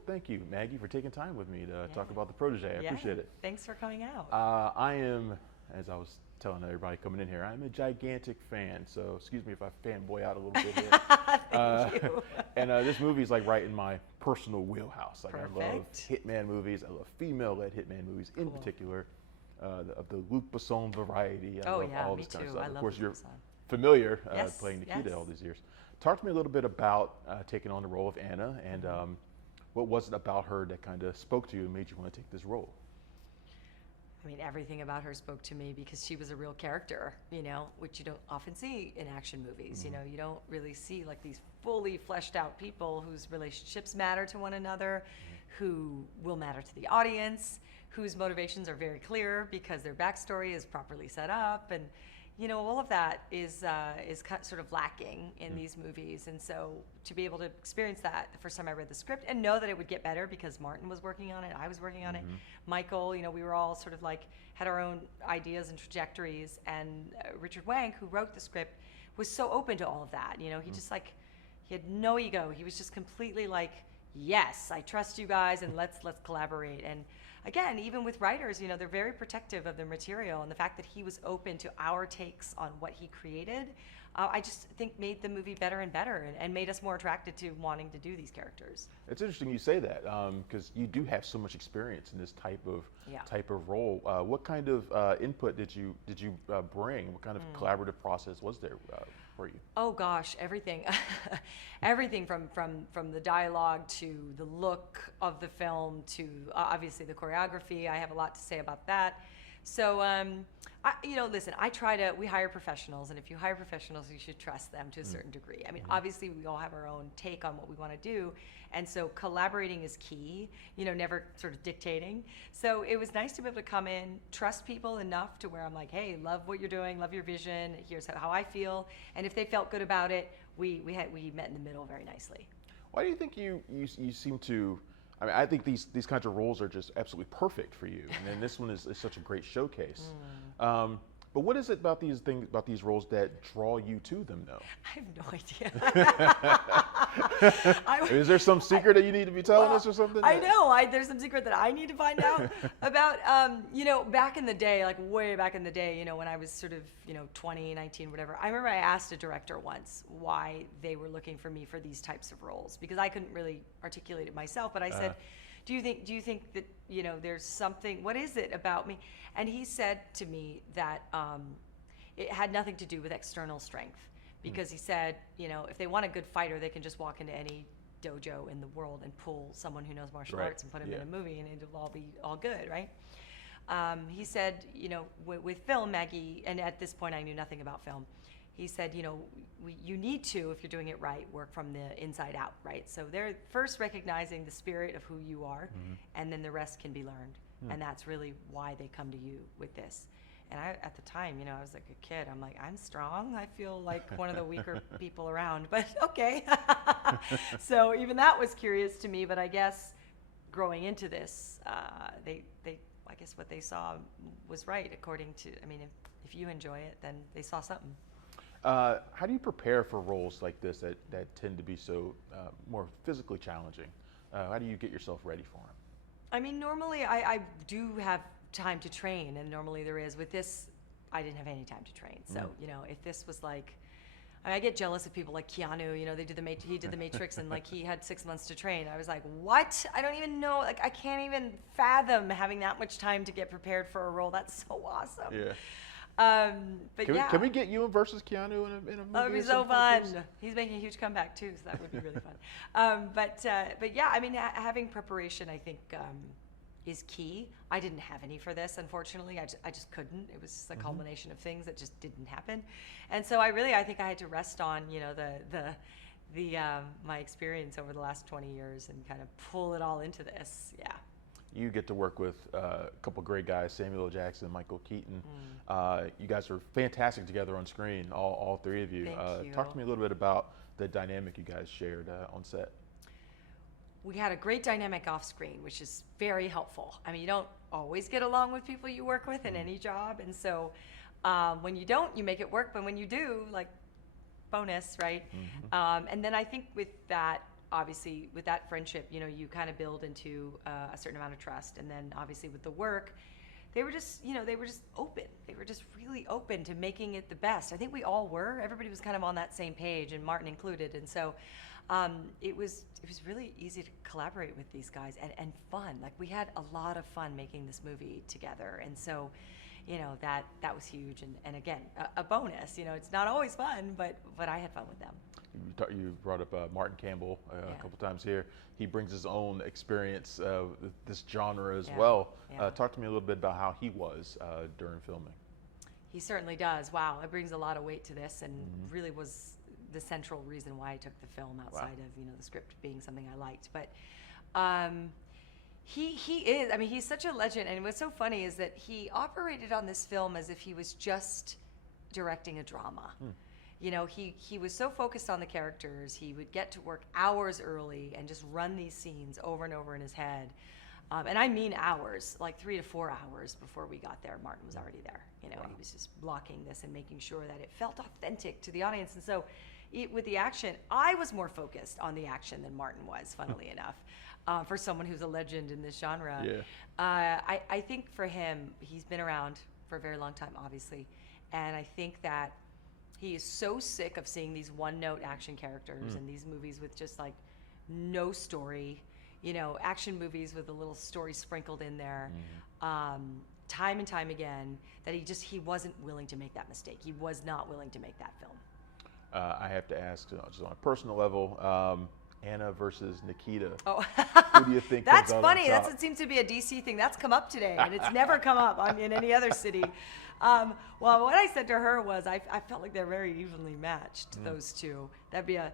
Well, thank you, Maggie, for taking time with me to talk about the Protege. I appreciate it. Thanks for coming out. I am, as I was telling everybody coming in here, I'm a gigantic fan. So excuse me if I fanboy out a little bit here. Thank you. And this movie is like right in my personal wheelhouse. Like I love Perfect. hitman movies. I love female-led hitman movies in particular, of the Luc Besson variety. I love all me this kind of too. stuff. I Of love course, Luc you're Besson. familiar Yes, playing Nikita yes. all these years. Talk to me a little bit about taking on the role of Anna, and what was it about her that kind of spoke to you and made you want to take this role? I mean, everything about her spoke to me because she was a real character, you know, which you don't often see in action movies. You know, you don't really see like these fully fleshed out people whose relationships matter to one another, who will matter to the audience, whose motivations are very clear because their backstory is properly set up. And, you know, all of that is sort of lacking in these movies. And so to be able to experience that the first time I read the script and know that it would get better because Martin was working on it, I was working on it, Michael, you know, we were all sort of like had our own ideas and trajectories. And Richard Wank, who wrote the script, was so open to all of that. You know, he just like, he had no ego. He was just completely like, yes, I trust you guys and let's collaborate. And again, even with writers, you know, they're very protective of their material, and the fact that he was open to our takes on what he created, I just think made the movie better and better, and made us more attracted to wanting to do these characters. It's interesting you say that because you do have so much experience in this type of role. What kind of input did you bring? What kind of collaborative process was there for you? Oh gosh, everything, everything from the dialogue to the look of the film to obviously the choreography. I have a lot to say about that. So, you know, listen, we hire professionals, and if you hire professionals, you should trust them to a certain degree. I mean, obviously we all have our own take on what we want to do, and so collaborating is key, you know, never sort of dictating. So it was nice to be able to come in, trust people enough to where I'm like, hey, love what you're doing, love your vision, here's how I feel. And if they felt good about it, we met in the middle very nicely. Why do you think you seem to? I mean, I think these kinds of roles are just absolutely perfect for you, and then this one is such a great showcase. But what is it about these things, about these roles, that draw you to them, though? I have no idea. Is there some secret that you need to be telling us or something? I know. There's some secret that I need to find out about. You know, back in the day, like way back in the day, you know, when I was sort of, you know, 20, 19, whatever, I remember I asked a director once why they were looking for me for these types of roles, because I couldn't really articulate it myself. But I said, do you think that, you know, there's something, what is it about me? And he said to me that it had nothing to do with external strength, because he said, you know, if they want a good fighter, they can just walk into any dojo in the world and pull someone who knows martial arts and put him in a movie, and it'll all be all good, right? He said, you know, with film, Maggie, and at this point I knew nothing about film, he said, you know, you need to, if you're doing it right, work from the inside out, right? So they're first recognizing the spirit of who you are, and then the rest can be learned. And that's really why they come to you with this. And I, at the time, you know, I was like a kid. I'm like, I'm strong. I feel like one of the weaker people around, but okay. So even that was curious to me, but I guess growing into this, I guess what they saw was right, according to, I mean, if you enjoy it, then they saw something. How do you prepare for roles like this that tend to be so more physically challenging? How do you get yourself ready for them? I mean, normally I do have time to train, and normally there is. With this, I didn't have any time to train. So, you know, if this was like, I get jealous of people like Keanu, you know, he did the Matrix and like he had 6 months to train. I was like, what? I don't even know, like I can't even fathom having that much time to get prepared for a role. That's so awesome. Yeah. But can we get you versus Keanu in a movie? That would be so fun. He's making a huge comeback too, so that would be really fun. But yeah, I mean, having preparation, I think, is key. I didn't have any for this, unfortunately. I just couldn't. It was a culmination of things that just didn't happen, and so I think I had to rest on, you know, my experience over the last 20 years and kind of pull it all into this. Yeah. You get to work with a couple great guys, Samuel L. Jackson, Michael Keaton. You guys are fantastic together on screen, all three of you. Thank you. Talk to me a little bit about the dynamic you guys shared on set. We had a great dynamic off screen, which is very helpful. I mean, you don't always get along with people you work with in any job, and so when you don't, you make it work, but when you do, like, bonus, right? And then I think with that, obviously with that friendship, you know, you kind of build into a certain amount of trust. And then obviously with the work, they were just, you know, they were just open. They were just really open to making it the best. I think we all were. Everybody was kind of on that same page, and Martin included. And so it was really easy to collaborate with these guys, and fun. Like, we had a lot of fun making this movie together. And so, you know, that was huge. And again, a bonus. You know, it's not always fun, but I had fun with them. You brought up Martin Campbell a couple times here. He brings his own experience of this genre as well. Yeah. Talk to me a little bit about how he was during filming. He certainly does. Wow, it brings a lot of weight to this, and really was the central reason why I took the film outside of, you know, the script being something I liked. But he is, I mean, he's such a legend. And what's so funny is that he operated on this film as if he was just directing a drama. You know, he was so focused on the characters. He would get to work hours early and just run these scenes over and over in his head. And I mean hours, like 3 to 4 hours before we got there. Martin was already there. You know, he was just blocking this and making sure that it felt authentic to the audience. And so with the action, I was more focused on the action than Martin was, funnily enough, for someone who's a legend in this genre. I think for him, he's been around for a very long time, obviously. And I think that he is so sick of seeing these one-note action characters and these movies with just like no story, you know, action movies with a little story sprinkled in there, time and time again, that he wasn't willing to make that mistake. He was not willing to make that film. I have to ask, just on a personal level, Anna versus Nikita. Oh, who do you think that's comes out on funny. top? That seems to be a DC thing. That's come up today, and it's never come up in any other city. Well, what I said to her was, I felt like they're very evenly matched, those two. That'd be a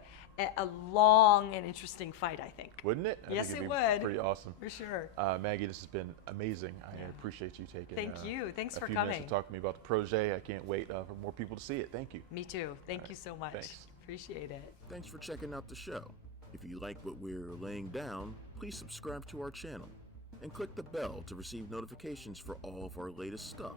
long and interesting fight, I think. Wouldn't it? Yes, think it it'd be would. Pretty awesome. For sure. Maggie, this has been amazing. I appreciate you taking Thank you. Thanks for a few coming. minutes to talk to me about the Protege. I can't wait for more people to see it. Thank you. Me too. Thank you so much. Thanks. Appreciate it. Thanks for checking out the show. If you like what we're laying down, please subscribe to our channel and click the bell to receive notifications for all of our latest stuff.